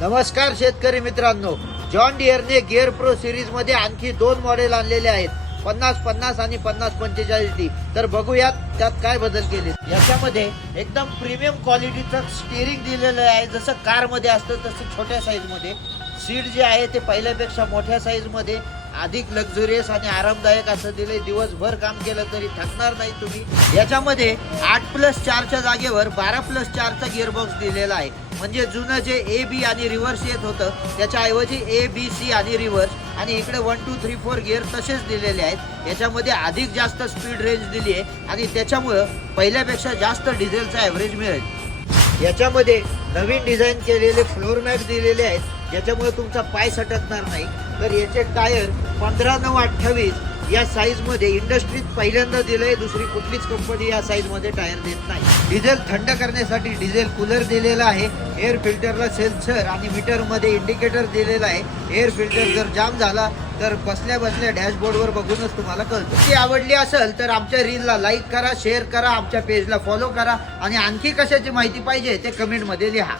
नमस्कार शेतकरी मित्रांनो, जॉन डिअरने गिअर प्रो सिरीज मध्ये आणखी 2 मॉडेल आणलेले आहेत, 50-50 आणि 50-45D. तर बघूयात त्यात काय बदल केले. याच्यामध्ये एकदम प्रीमियम क्वालिटीचं स्टीअरिंग दिलेलं आहे, जसं कार मध्ये असतं तसं छोट्या साईज मध्ये. सीट जे आहे ते पहिल्यापेक्षा मोठ्या साईज मध्ये अधिक लक्झुरियस आणि आरामदायक असं दिले. दिवसभर काम केलं तरी थकणार नाही तुम्ही. याच्यामध्ये 8+4च्या जागेवर 12+4चा गिअरबॉक्स दिलेला आहे. म्हणजे जुनं जे AB आणि रिव्हर्स येत होतं त्याच्याऐवजी ABC आणि रिव्हर्स, आणि इकडे 1 2 3 4 गिअर तसेच दिलेले आहेत. याच्यामध्ये अधिक जास्त स्पीड रेंज दिली आहे आणि त्याच्यामुळं पहिल्यापेक्षा जास्त डिझेलचा ॲव्हरेज मिळेल. याच्यामध्ये नवीन डिझाईन केलेले फ्लोर मॅट दिलेले आहेत, ज्याच्यामुळे तुमचा पाय सटकणार नाही. तर याचे टायर 15-9-28 या साईज मध्ये इंडस्ट्रीत पहिल्यांदा दिलंय. दुसरी कुठलीच कंपनी या साईज मध्ये टायर देत नाही. डिझेल थंड करण्यासाठी डिझेल कूलर दिलेला आहे. एअर फिल्टरला सेन्सर आणि मीटर मध्ये इंडिकेटर दिलेला आहे. एअर फिल्टर जर जाम झाला तर बसल्या बसल्या डॅशबोर्डवर बघूनच तुम्हाला कळतं. ती आवडली असेल तर आमच्या रीलला लाईक करा, शेअर करा, आमच्या पेजला फॉलो करा आणि आणखी कशाची माहिती पाहिजे ते कमेंट मध्ये लिहा.